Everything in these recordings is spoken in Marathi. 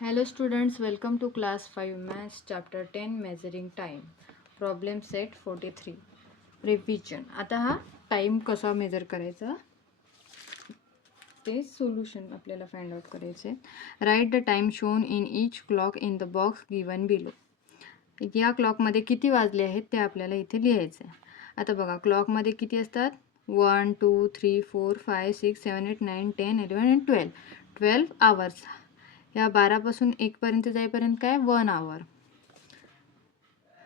Hello students, welcome to class 5 maths chapter 10 measuring time. Problem set 43. Revision. आता हा टाइम कसा मेजर करायचा ते सोल्यूशन आपल्याला फाइंड आउट करायचे. Write the time shown in each clock in the box given below. या क्लॉकमध्ये किती वाजले आहेत ते आपल्याला इथे लिहायचं आहे. आता बघा क्लॉकमध्ये किती असतात 1 2 3 4 5 6 7 8 9 10 11 and 12 आवर्स. या 12पासून 1 पर्यंत जाईपर्यंत काय 1 आवर.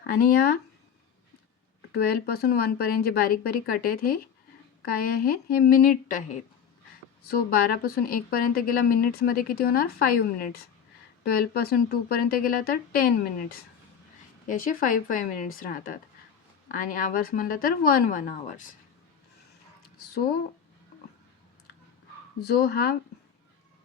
आणि या 12पासून 1 पर्यंत जे बारीक बारीक कट आहेत हे काय आहेत, हे मिनिट आहेत. सो 12पासून 1 पर्यंत गेला मिनिट्समध्ये किती होणार 5 मिनिट्स. 12पासून 2 पर्यंत गेला तर 10 मिनिट्स. याचे 5 मिनिट्स राहतात. आणि आवर्स म्हणलं तर 1 आवर्स. सो जो हा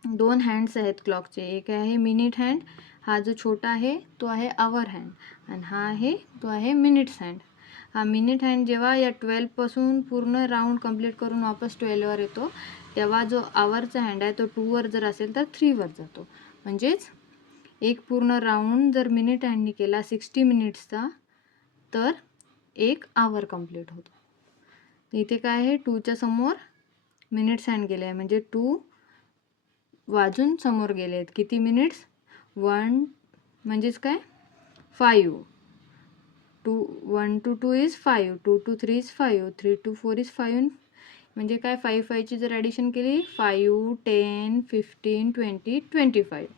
2 हँड्स आहेत क्लॉकचे, एक आहे मिनिट हँड, हा जो छोटा आहे तो आहे आवर हँड, आणि हा आहे तो आहे मिनिट्स हँड. हा मिनिट हँड जेव्हा या 12पासून पूर्ण राऊंड कंप्लीट करून वापस 12वर येतो, तेव्हा जो आवरचा हँड आहे तो 2वर जर असेल तर 3वर जातो. म्हणजेच एक पूर्ण राऊंड जर मिनिट हँडनी केला 60 मिनिट्सचा तर 1 आवर कंप्लीट होतो. इथे काय आहे 2च्या समोर मिनिट्स हँड गेले आहे, म्हणजे 2 वाजून समोर गेले आहेत. किती मिनिट्स 1 म्हणजेच काय 5. 1 to 2 is 5, 2 to 3 is 5, 3 to 4 is 5. म्हणजे काय 5ची जर ॲडिशन केली 5 10 15 20 25.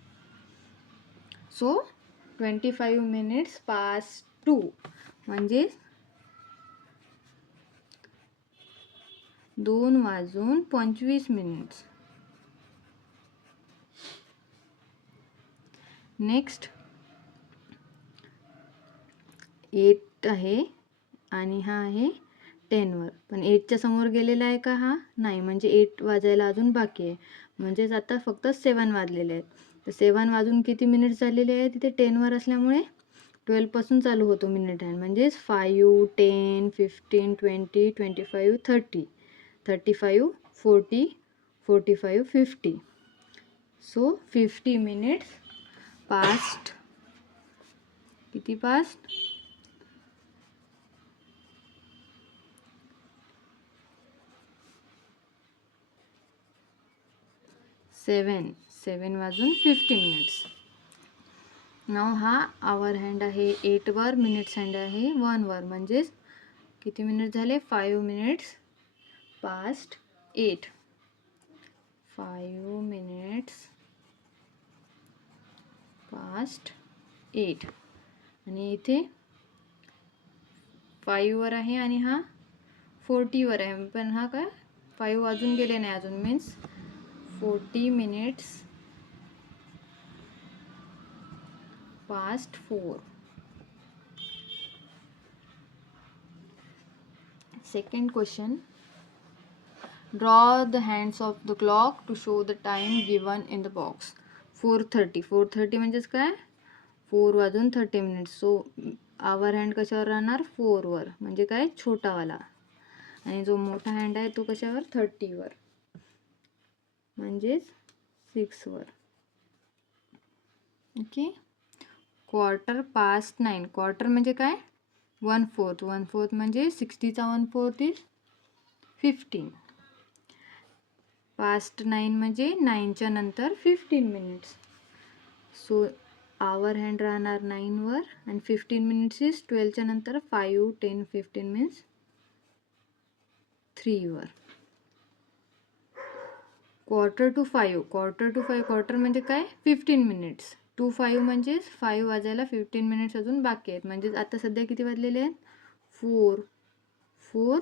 सो 25 मिनिट्स पास 2 म्हणजे 2 वाजून 25 मिनिट्स. नेक्स्ट 8 आहे आणि हा आहे 10वर, पण 8च्या समोर गेलेला आहे का हा नाही, म्हणजे 8 वाजायला अजून बाकी आहे. म्हणजेच आता फक्त 7 वाजलेले आहेत. तर 7 वाजून किती मिनिट्स झालेले आहेत तिथे 10वर असल्यामुळे 12पासून चालू होतो मिनिट हँड. म्हणजेच 5 10 15 20 25 30 35 40 45 50. So 50 minutes past. किती पास्ट 7 वाजून 50 मिनिट्स. नाव हा आवर हँड आहे 8वर, मिनिट्स हँड आहे 1वर. म्हणजेच किती मिनिट झाले 5 मिनिट्स पास्ट 8. 5 minutes past 8. आणि इथे 5वर आहे आणि हा 40वर आहे, पण हा काय 5 वाजून गेले नाही अजून, means 40 minutes past 4. Second question. Draw the hands of the clock to show the time given in the box. 4:30. 4:30 म्हणजेच काय 4 वाजून 30 मिनिट्स. सो आवर हँड कशावर राहणार 4वर, म्हणजे काय छोटावाला. आणि जो मोठा हँड आहे तो कशावर 30वर, म्हणजेच 6वर. ओके. 9:15. क्वार्टर म्हणजे काय 1/4. 1/4 म्हणजे 60चा 1/4 इज 15. पास्ट 9 म्हणजे 9च्या नंतर 15 मिनिट्स. सो आवर हँड राहणार 9वर आणि 15 मिनिट्स इज 12च्या नंतर 5 10 15 मीन्स 3वर. Quarter to 5. क्वार्टर म्हणजे काय 15 मिनिट्स. 2 5 म्हणजेच 5 वाजायला 15 मिनिट्स अजून बाकी आहेत. म्हणजेच आता सध्या किती वाजलेले आहेत 4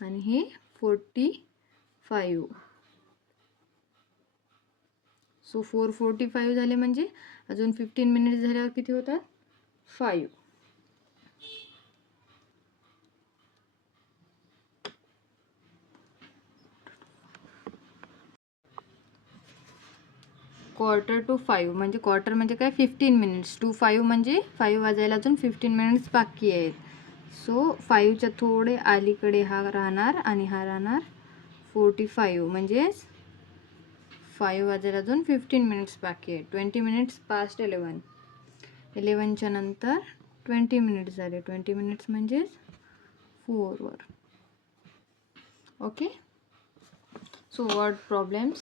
आणि हे 45. सो 4:45 झाले, म्हणजे अजून 15 मिनिट्स झाल्यावर किती होतात 5. क्वार्टर टू 5 म्हणजे क्वार्टर म्हणजे काय 15 मिनिट्स. 2 5 म्हणजे 5 वाजायला अजून 15 मिनिट्स बाकी आहेत. सो 5च्या थोडे अलीकडे हा राहणार आणि हा राहणार 45. म्हणजेच 5 वाजेल, अजून 15 मिनिट्स बाकी आहे. 20 मिनिट्स पास्ट 11. 11च्या नंतर 20 मिनिट्स झाले. 20 मिनिट्स म्हणजेच 4 वर. ओके. So word problems.